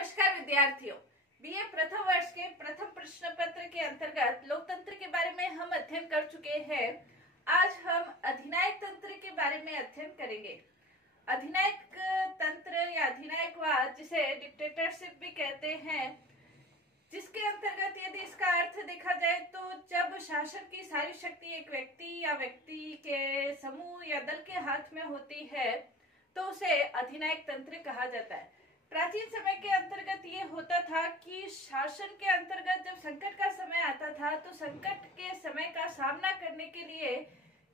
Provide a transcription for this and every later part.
नमस्कार विद्यार्थियों, बीए प्रथम वर्ष के प्रथम प्रश्न पत्र के अंतर्गत लोकतंत्र के बारे में हम अध्ययन कर चुके हैं। आज हम अधिनायक तंत्र के बारे में अध्ययन करेंगे। अधिनायक तंत्र या अधिनायकवाद, जिसे डिक्टेटरशिप भी कहते हैं, जिसके अंतर्गत यदि इसका अर्थ देखा जाए तो जब शासन की सारी शक्ति एक व्यक्ति या व्यक्ति के समूह या दल के हाथ में होती है तो उसे अधिनायक तंत्र कहा जाता है। प्राचीन समय के अंतर्गत ये होता था कि शासन के अंतर्गत जब संकट का समय आता था तो संकट के समय का सामना करने के लिए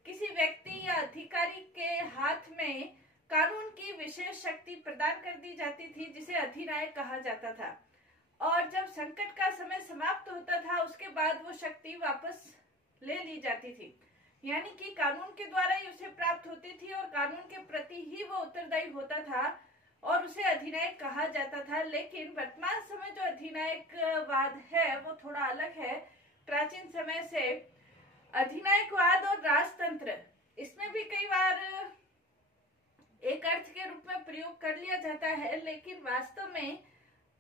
किसी व्यक्ति या अधिकारी के हाथ में कानून की विशेष शक्ति प्रदान कर दी जाती थी, जिसे अधिनायक कहा जाता था। और जब संकट का समय समाप्त होता था उसके बाद वो शक्ति वापस ले ली जाती थी, यानी कि कानून के द्वारा ही उसे प्राप्त होती थी और कानून के प्रति ही वो उत्तरदायी होता था और उसे अधिनायक कहा जाता था। लेकिन वर्तमान समय जो अधिनायकवाद है वो थोड़ा अलग है प्राचीन समय से। अधिनायकवाद और राजतंत्र, इसमें भी कई बार एक अर्थ के रूप में प्रयोग कर लिया जाता है, लेकिन वास्तव में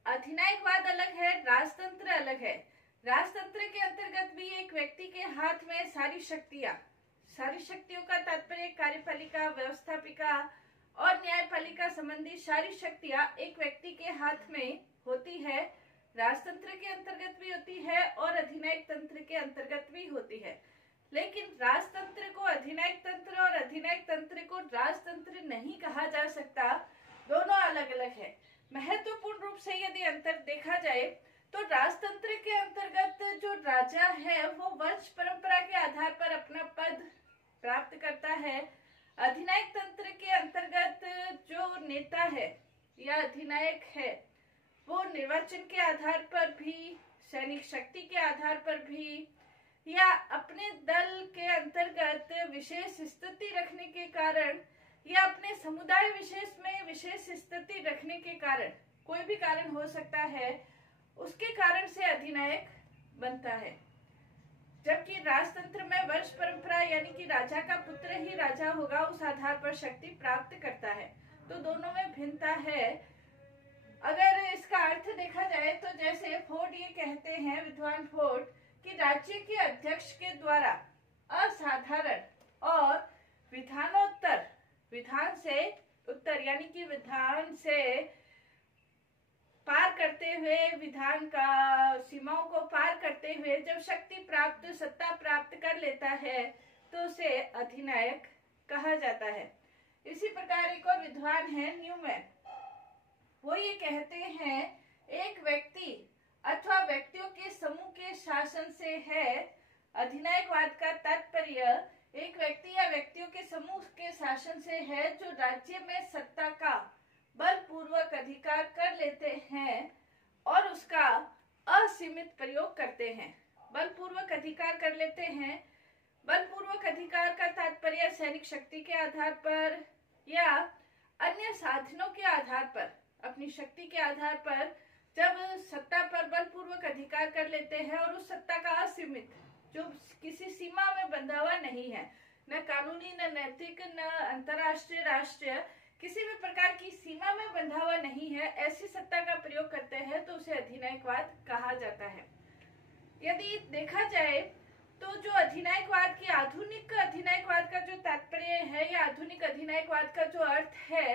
अधिनायकवाद अलग है, राजतंत्र अलग है। राजतंत्र के अंतर्गत भी एक व्यक्ति के हाथ में सारी शक्तियों का तात्पर्य कार्यपालिका, व्यवस्थापिका और न्यायपालिका संबंधी सारी शक्तियां एक व्यक्ति के हाथ में होती है। राजतंत्र के अंतर्गत भी होती है और अधिनायक तंत्र के अंतर्गत भी होती है। लेकिन राजतंत्र को अधिनायक तंत्र और अधिनायक तंत्र को राजतंत्र नहीं कहा जा सकता, दोनों अलग अलग है। महत्वपूर्ण रूप से यदि अंतर देखा जाए तो राजतंत्र के अंतर्गत जो राजा है वो वंश परंपरा के आधार पर अपना पद प्राप्त करता है। अधिनायक तंत्र के अंतर्गत जो नेता है या अधिनायक है वो निर्वाचन के आधार पर भी, सैनिक शक्ति के आधार पर भी, या अपने दल के अंतर्गत विशेष स्थिति रखने के कारण या अपने समुदाय विशेष में विशेष स्थिति रखने के कारण, कोई भी कारण हो सकता है, उसके कारण से अधिनायक बनता है। जबकि राजतंत्र में वंश परंपरा यानी कि राजा का पुत्र ही राजा होगा, उस आधार पर शक्ति प्राप्त करता है। तो दोनों में भिन्नता है। अगर इसका अर्थ देखा जाए तो जैसे फोर्ड ये कहते हैं, विद्वान फोर्ड, कि राज्य के अध्यक्ष के द्वारा असाधारण और विधानोत्तर, विधान से उत्तर यानी कि विधान से पार करते हुए, विधान का सीमाओं को पार करते हुए जब शक्ति प्राप्त, सत्ता प्राप्त कर लेता है तो उसे अधिनायक कहा जाता है। इसी प्रकार एक और विद्वान है न्यूमैन, वो ये कहते हैं एक व्यक्ति अथवा व्यक्तियों के समूह के शासन से है। अधिनायकवाद का तात्पर्य एक व्यक्ति या व्यक्तियों के समूह के शासन से है जो राज्य में सत्ता का बलपूर्वक अधिकार कर लेते हैं और उसका असीमित प्रयोग करते हैं। बलपूर्वक अधिकार कर लेते हैं। बलपूर्वक अधिकार का तात्पर्य सैनिक शक्ति के आधार पर या अन्य साधनों के आधार पर, अपनी शक्ति के आधार पर जब सत्ता पर बलपूर्वक अधिकार कर लेते हैं और उस सत्ता का असीमित, जो किसी सीमा में बंधा हुआ नहीं है, न कानूनी, न नैतिक, न अंतर्राष्ट्रीय, राष्ट्रीय, किसी भी प्रकार की सीमा में बंधा हुआ नहीं है, ऐसी सत्ता का प्रयोग करते हैं तो उसे अधिनायकवाद कहा जाता है। यदि देखा जाए तो जो अधिनायकवाद की, आधुनिक अधिनायकवाद का जो तात्पर्य है या आधुनिक अधिनायकवाद का जो अर्थ है,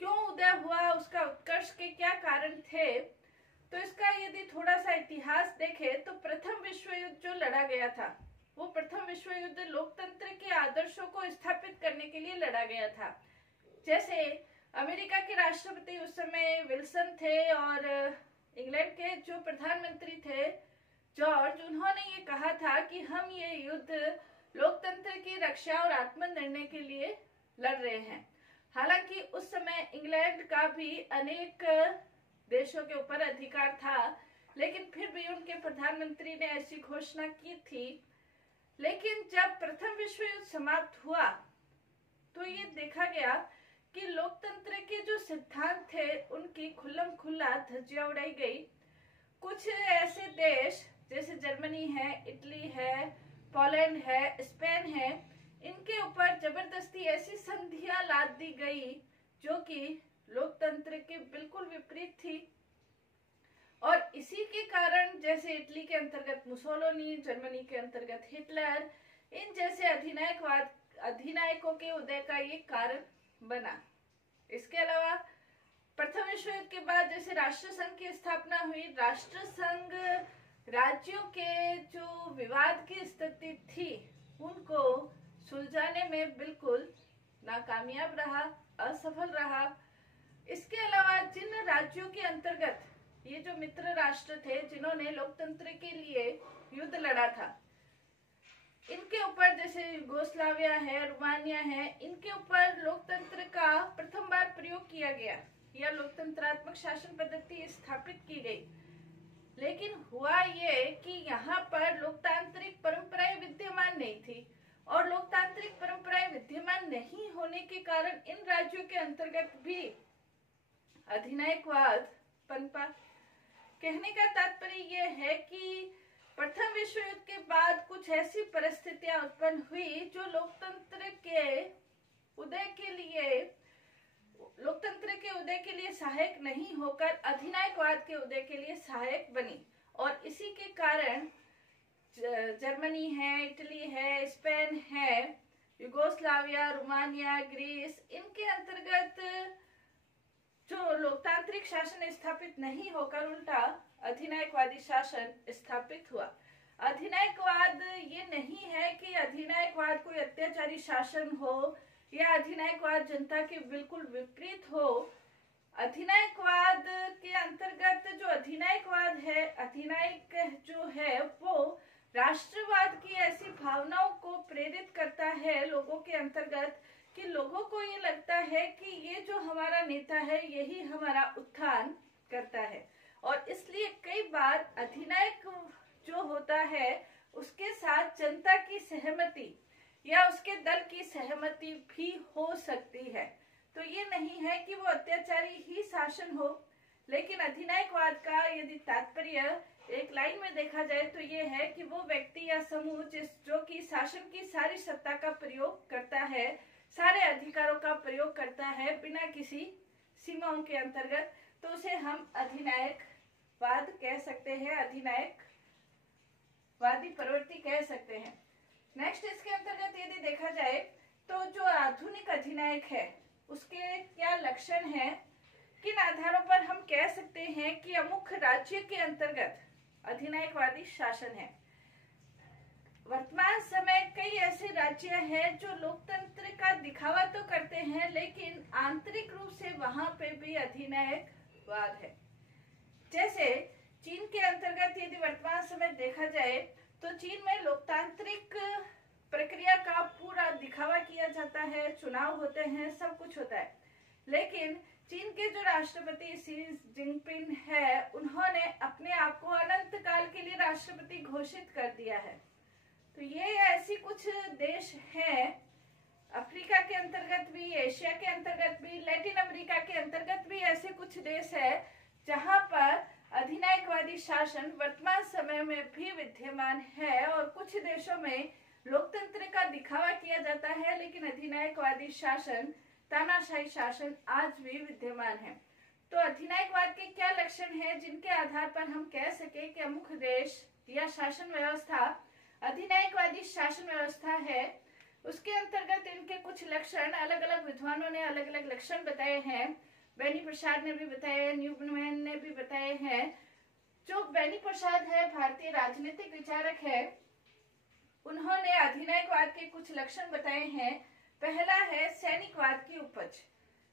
क्यों उदय हुआ, उसका उत्कर्ष के क्या कारण थे, तो इसका यदि थोड़ा सा इतिहास देखें तो प्रथम विश्व युद्ध जो लड़ा गया था, वो प्रथम विश्व युद्ध लोकतंत्र के आदर्शों को स्थापित करने के लिए लड़ा गया था। जैसे अमेरिका के राष्ट्रपति उस समय विल्सन थे और इंग्लैंड के जो प्रधानमंत्री थे जॉर्ज, उन्होंने ये कहा था कि हम ये युद्ध लोकतंत्र की रक्षा और आत्मनिर्णय के लिए लड़ रहे हैं। हालांकि उस समय इंग्लैंड का भी अनेक देशों के ऊपर अधिकार था, लेकिन फिर भी उनके प्रधानमंत्री ने ऐसी घोषणा की थी। लेकिन जब प्रथम विश्व युद्ध समाप्त हुआ तो ये देखा गया कि लोकतंत्र के जो सिद्धांत थे उनकी खुल्लम खुल्ला धज्जियां उड़ाई गई। कुछ ऐसे देश जैसे जर्मनी है, इटली है, पोलैंड है, स्पेन है, इनके ऊपर जबरदस्ती ऐसी संधियां लाद दी गई जो कि लोकतंत्र के बिल्कुल विपरीत थी। इसी के कारण जैसे इटली के अंतर्गत मुसोलिनी, जर्मनी के अंतर्गत हिटलर, इन जैसे अधिनायकों के उदय का ये कारण बना। इसके अलावा प्रथम विश्व युद्ध के बाद जैसे राष्ट्र संघ की स्थापना हुई, राष्ट्र संघ राज्यों के जो विवाद की स्थिति थी उनको सुलझाने में बिल्कुल नाकामयाब रहा, असफल रहा। इसके अलावा जिन राज्यों के अंतर्गत ये जो मित्र राष्ट्र थे जिन्होंने लोकतंत्र के लिए युद्ध लड़ा था, इनके ऊपर जैसे यूगोस्लाविया है, रोमानिया है, इनके ऊपर लोकतंत्र का प्रथम बार प्रयोग किया गया या लोकतंत्रात्मक शासन पद्धति स्थापित की गई। लेकिन हुआ ये कि यहाँ पर लोकतांत्रिक परंपराएं विद्यमान नहीं थी और लोकतांत्रिक परंपराएं विद्यमान नहीं होने के कारण इन राज्यों के अंतर्गत भी अधिनायकवाद पनपा। कहने का तात्पर्य यह है कि प्रथम विश्व युद्ध के बाद कुछ ऐसी परिस्थितियां उत्पन्न हुई जो लोकतंत्र के उदय के लिए सहायक नहीं होकर अधिनायकवाद के उदय के लिए सहायक बनी। और इसी के कारण जर्मनी है, इटली है, स्पेन है, यूगोस्लाविया, रोमानिया, ग्रीस, इनके अंतर्गत जो लोकतांत्रिक शासन स्थापित नहीं होकर उल्टा अधिनायकवादी शासन स्थापित हुआ। अधिनायकवाद ये नहीं है कि अधिनायकवाद कोई अत्याचारी शासन हो या अधिनायकवाद जनता के बिल्कुल विपरीत हो। अधिनायकवाद के अंतर्गत जो अधिनायकवाद है, अधिनायक जो है वो राष्ट्रवाद की ऐसी भावनाओं को प्रेरित करता है लोगों के अंतर्गत कि लोगों को ये लगता है कि ये जो हमारा नेता है यही हमारा उत्थान करता है। और इसलिए कई बार अधिनायक जो होता है उसके साथ जनता की सहमति या उसके दल की सहमति भी हो सकती है। तो ये नहीं है कि वो अत्याचारी ही शासन हो, लेकिन अधिनायकवाद का यदि तात्पर्य एक लाइन में देखा जाए तो ये है कि वो व्यक्ति या समूह जो कि शासन की सारी सत्ता का प्रयोग करता है, सारे अधिकारों का प्रयोग करता है बिना किसी सीमाओं के अंतर्गत, तो उसे हम अधिनायकवाद कह सकते हैं, अधिनायकवादी प्रवृत्ति कह सकते हैं। नेक्स्ट इसके अंतर्गत यदि देखा जाए तो जो आधुनिक अधिनायक है उसके क्या लक्षण हैं, किन आधारों पर हम कह सकते हैं कि अमुक राज्य के अंतर्गत अधिनायकवादी शासन है। वर्तमान समय कई ऐसे राज्य हैं जो लोकतंत्र का दिखावा तो करते हैं लेकिन आंतरिक रूप से वहां पे भी अधिनायकवाद है। जैसे चीन के अंतर्गत यदि वर्तमान समय देखा जाए तो चीन में लोकतांत्रिक प्रक्रिया का पूरा दिखावा किया जाता है, चुनाव होते हैं, सब कुछ होता है, लेकिन चीन के जो राष्ट्रपति शी जिनपिंग है उन्होंने अपने आप को अनंत काल के लिए राष्ट्रपति घोषित कर दिया है। तो ये ऐसी कुछ देश हैं, अफ्रीका के अंतर्गत भी, एशिया के अंतर्गत भी, लैटिन अमेरिका के अंतर्गत भी ऐसे कुछ देश है जहां पर अधिनायकवादी शासन वर्तमान समय में भी विद्यमान है और कुछ देशों में लोकतंत्र का दिखावा किया जाता है लेकिन अधिनायकवादी शासन, तानाशाही शासन आज भी विद्यमान है। तो अधिनायकवाद के क्या लक्षण हैं जिनके आधार पर हम कह सके कि अमुक देश या शासन व्यवस्था अधिनायकवादी शासन व्यवस्था है। उसके अंतर्गत इनके कुछ लक्षण अलग अलग विद्वानों ने अलग अलग लक्षण बताए हैं। बेनी प्रसाद ने भी बताए, न्यूमैन ने भी बताए हैं। जो बेनी प्रसाद है भारतीय राजनीतिक विचारक है, उन्होंने अधिनायकवाद के कुछ लक्षण बताए हैं। पहला है सैनिकवाद की उपज।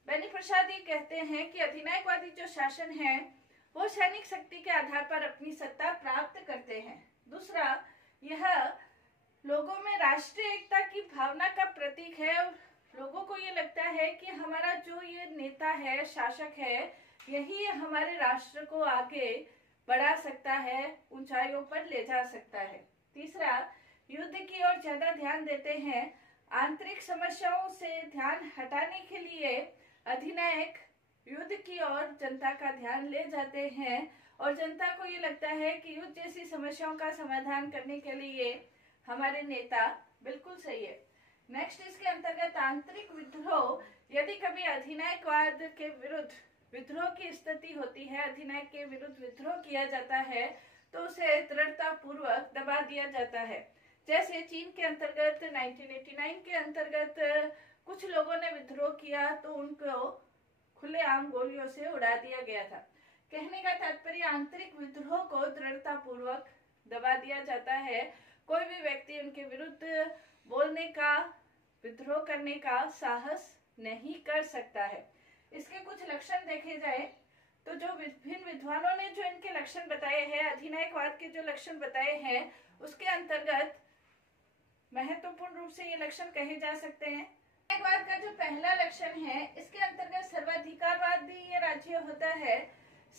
बेनी प्रसाद ये कहते हैं कि अधिनायकवादी जो शासन है वो सैनिक शक्ति के आधार पर अपनी सत्ता प्राप्त करते हैं। दूसरा, यह लोगों में राष्ट्रीय एकता की भावना का प्रतीक है। लोगों को ये लगता है कि हमारा जो ये नेता है, शासक है, यही हमारे राष्ट्र को आगे बढ़ा सकता है, ऊंचाइयों पर ले जा सकता है। तीसरा, युद्ध की ओर ज्यादा ध्यान देते हैं। आंतरिक समस्याओं से ध्यान हटाने के लिए अधिनायक युद्ध की ओर जनता का ध्यान ले जाते हैं और जनता को ये लगता है कि युद्ध जैसी समस्याओं का समाधान करने के लिए हमारे नेता बिल्कुल सही है। नेक्स्ट इसके अंतर्गत आंतरिक विद्रोह। यदि कभी अधिनायकवाद के विरुद्ध विद्रोह की स्थिति होती है, अधिनायक के विरुद्ध विद्रोह किया जाता है, तो उसे दृढ़ता पूर्वक दबा दिया जाता है। जैसे चीन के अंतर्गत 1989 के अंतर्गत कुछ लोगों ने विद्रोह किया तो उनको खुलेआम गोलियों से उड़ा दिया गया था। कहने का तात्पर्य आंतरिक विद्रोह को दृढ़ता पूर्वक दबा दिया जाता है। कोई भी व्यक्ति उनके विरुद्ध बोलने का, विद्रोह करने का साहस नहीं कर सकता है। इसके कुछ लक्षण देखे जाए तो जो विभिन्न विद्वानों ने जो इनके लक्षण बताए हैं, अधिनायकवाद के जो लक्षण बताए हैं, उसके अंतर्गत महत्वपूर्ण रूप से ये लक्षण कहे जा सकते हैं। अधिनायकवाद का जो पहला लक्षण है, इसके अंतर्गत सर्वाधिकारवादी ये राज्य होता है।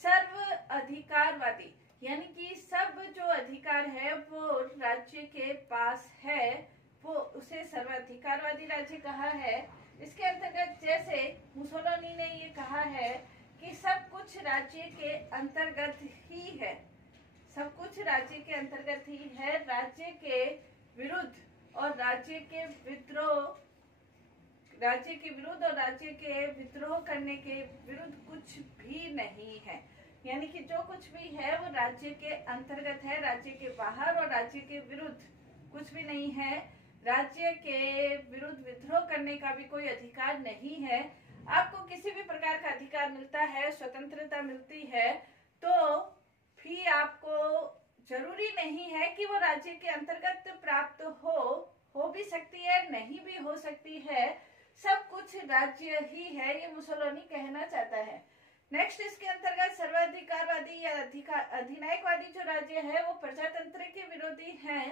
सर्व अधिकारवादी यानी कि सब जो अधिकार है वो राज्य के पास है, वो उसे सर्वाधिकारवादी राज्य कहा है। इसके अंतर्गत जैसे मुसोलिनी ने ये कहा है कि सब कुछ राज्य के अंतर्गत ही है, सब कुछ राज्य के अंतर्गत ही है, राज्य के विरुद्ध और राज्य के विरुद्ध और राज्य के विद्रोह करने के विरुद्ध कुछ भी नहीं है। यानी कि जो कुछ भी है वो राज्य के अंतर्गत है, राज्य के बाहर और राज्य के विरुद्ध कुछ भी नहीं है। राज्य के विरुद्ध विद्रोह करने का भी कोई अधिकार नहीं है। आपको किसी भी प्रकार का अधिकार मिलता है, स्वतंत्रता मिलती है, तो भी आपको जरूरी नहीं है कि वो राज्य के अंतर्गत प्राप्त हो भी सकती है, नहीं भी हो सकती है, सब कुछ राज्य ही है, ये मुसोलिनी कहना चाहता है। नेक्स्ट, इसके अंतर्गत सर्वाधिकारवादी या अधिनायकवादी जो राज्य है वो प्रजातंत्र के विरोधी है।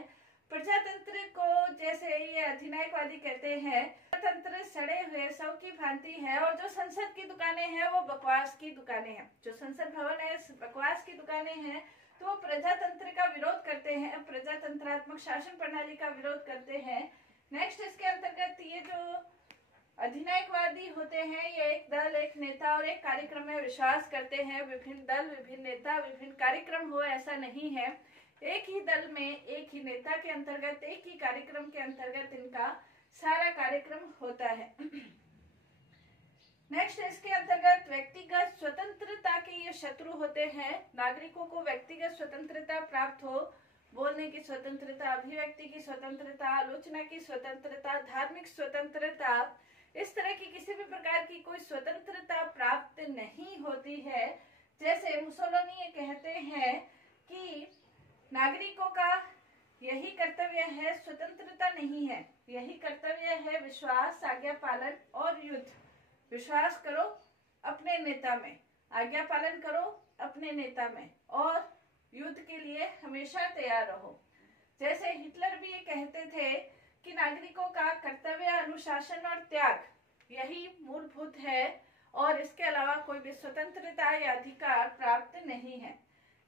प्रजातंत्र को जैसे ये अधिनायकवादी कहते हैं, प्रजातंत्र सड़े हुए शव की भांति है और जो संसद की दुकानें हैं वो बकवास की दुकानें हैं। जो संसद भवन है बकवास की दुकानें हैं, तो वो प्रजातंत्र का विरोध करते हैं, प्रजातंत्रात्मक शासन प्रणाली का विरोध करते हैं। नेक्स्ट, इसके अंतर्गत ये जो अधिनायकवादी होते हैं, ये एक दल, एक नेता और एक कार्यक्रम में विश्वास करते हैं। विभिन्न दल, विभिन्न नेता, विभिन्न कार्यक्रम हो ऐसा नहीं है। एक ही दल में, एक ही नेता के अंतर्गत, एक ही कार्यक्रम के अंतर्गत इनका सारा कार्यक्रम होता है। नेक्स्ट, इसके अंतर्गत व्यक्तिगत स्वतंत्रता के ये शत्रु होते हैं। नागरिकों को व्यक्तिगत स्वतंत्रता प्राप्त हो, बोलने की स्वतंत्रता, अभिव्यक्ति की स्वतंत्रता, आलोचना की स्वतंत्रता, धार्मिक स्वतंत्रता, इस तरह की किसी भी प्रकार की कोई स्वतंत्रता प्राप्त नहीं होती है। जैसे मुसोलिनी ये कहते हैं कि नागरिकों का यही कर्तव्य है, स्वतंत्रता नहीं है, यही कर्तव्य है विश्वास, आज्ञा पालन और युद्ध। विश्वास करो अपने नेता में, आज्ञा पालन करो अपने नेता में और युद्ध के लिए हमेशा तैयार रहो। जैसे हिटलर भी ये कहते थे कि नागरिकों का कर्तव्य, अनुशासन और त्याग यही मूलभूत है और इसके अलावा कोई भी स्वतंत्रता या अधिकार प्राप्त नहीं है।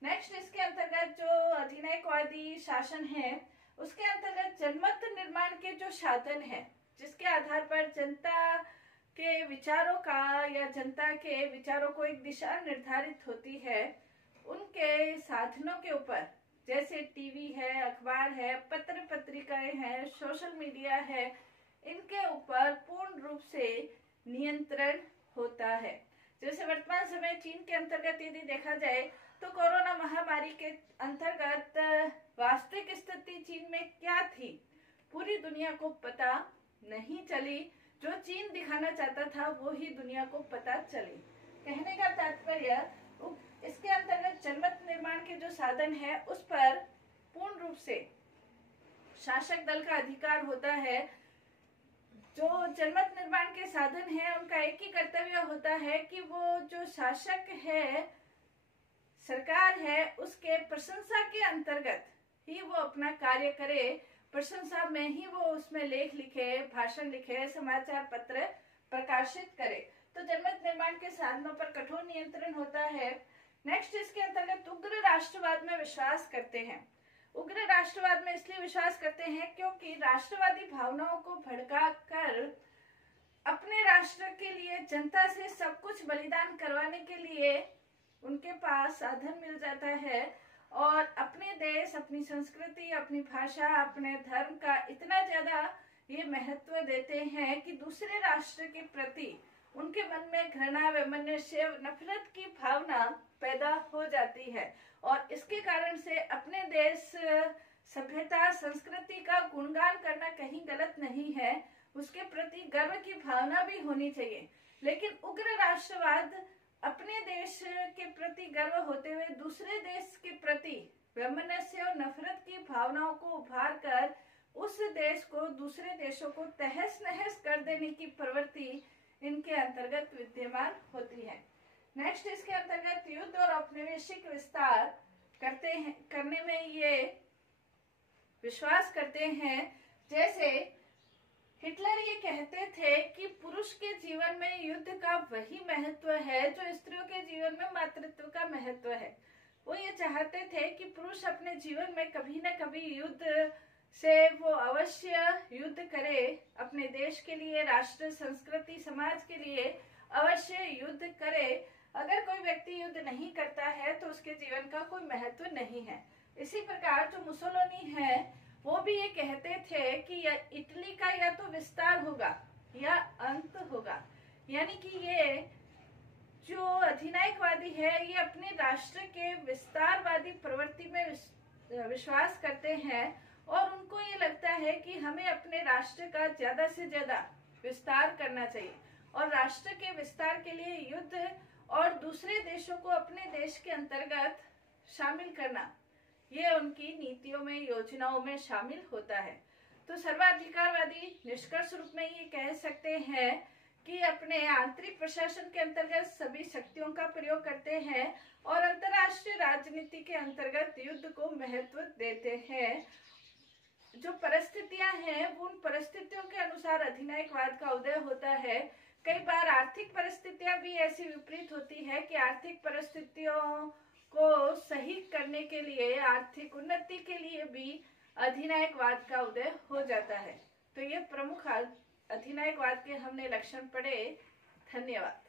नेक्स्ट, इसके अंतर्गत जो अधिनायकवादी शासन है उसके अंतर्गत जनमत निर्माण के जो साधन है, जिसके आधार पर जनता के विचारों का या जनता के विचारों को एक दिशा निर्धारित होती है, उनके साधनों के ऊपर जैसे टीवी है, अखबार है, पत्र पत्रिकाएं हैं, सोशल मीडिया है, इनके ऊपर पूर्ण रूप से नियंत्रण होता है। जैसे वर्तमान समय चीन के अंतर्गत यदि देखा जाए तो कोरोना महामारी के अंतर्गत वास्तविक स्थिति चीन में क्या थी, पूरी दुनिया को पता नहीं चली। जो चीन दिखाना चाहता था वो ही दुनिया को पता चली। कहने का तात्पर्य, इसके अंतर्गत जनमत निर्माण के जो साधन है उस पर पूर्ण रूप से शासक दल का अधिकार होता है। जो जनमत निर्माण के साधन है उनका एक ही कर्तव्य होता है कि वो जो शासक है, सरकार है, उसके प्रशंसा के अंतर्गत ही वो अपना कार्य करे, प्रशंसा में ही वो उसमें लेख लिखे, भाषण लिखे, समाचार पत्र प्रकाशित करे। तो जनमत निर्माण के साधनों पर कठोर नियंत्रण होता है। नेक्स्ट, इसके अंतर्गत उग्र राष्ट्रवाद में विश्वास करते हैं। उग्र राष्ट्रवाद में इसलिए विश्वास करते हैं क्योंकि राष्ट्रवादी भावनाओं को भड़का कर अपने राष्ट्र के लिए जनता से सब कुछ बलिदान करवाने के लिए उनके पास साधन मिल जाता है और अपने देश, अपनी संस्कृति, अपनी भाषा, अपने धर्म का इतना ज्यादा ये महत्व देते हैं कि दूसरे राष्ट्र के प्रति उनके मन में घृणा, वैमनस्य, नफरत की भावना पैदा हो जाती है। और इसके कारण से अपने देश, सभ्यता, संस्कृति का गुणगान करना कहीं गलत नहीं है, उसके प्रति गर्व की भावना भी होनी चाहिए। लेकिन उग्र राष्ट्रवाद अपने देश के प्रति गर्व होते हुए दूसरे देश के प्रति वैमनस्य और नफरत की भावनाओं को उभार कर उस देश को, दूसरे देशों को तहस नहस कर देने की प्रवृत्ति इनके अंतर्गत विद्यमान होती है। नेक्स्ट, इसके अंतर्गत युद्ध और औपनिवेशिक विस्तार करने में ये विश्वास करते हैं। जैसे हिटलर ये कहते थे कि पुरुष के जीवन में युद्ध का वही महत्व है जो स्त्रियों के जीवन में मातृत्व का महत्व है। वो ये चाहते थे कि पुरुष अपने जीवन में कभी न कभी युद्ध से वो अवश्य युद्ध करे, अपने देश के लिए, राष्ट्र, संस्कृति, समाज के लिए अवश्य युद्ध करे। अगर कोई व्यक्ति युद्ध नहीं करता है तो उसके जीवन का कोई महत्व नहीं है। इसी प्रकार जो मुसोलिनी है वो भी ये कहते थे कि इटली का या तो विस्तार होगा या अंत होगा। यानी कि ये जो अधिनायकवादी है ये अपने राष्ट्र के विस्तारवादी प्रवृत्ति में विश्वास करते हैं और उनको ये लगता है कि हमें अपने राष्ट्र का ज्यादा से ज्यादा विस्तार करना चाहिए और राष्ट्र के विस्तार के लिए युद्ध और दूसरे देशों को अपने देश के अंतर्गत शामिल करना, ये उनकी नीतियों में, योजनाओं में शामिल होता है। तो सर्वाधिकारवादी निष्कर्ष रूप में ये कह सकते हैं कि अपने आंतरिक प्रशासन के अंतर्गत सभी शक्तियों का प्रयोग करते हैं और अंतर्राष्ट्रीय राजनीति के अंतर्गत युद्ध को महत्व देते हैं। जो परिस्थितियां हैं उन परिस्थितियों के अनुसार अधिनायकवाद का उदय होता है। कई बार आर्थिक परिस्थितियां भी ऐसी विपरीत होती है कि आर्थिक परिस्थितियों को सही करने के लिए, आर्थिक उन्नति के लिए भी अधिनायकवाद का उदय हो जाता है। तो ये प्रमुख अधिनायकवाद के हमने लक्षण पढ़े। धन्यवाद।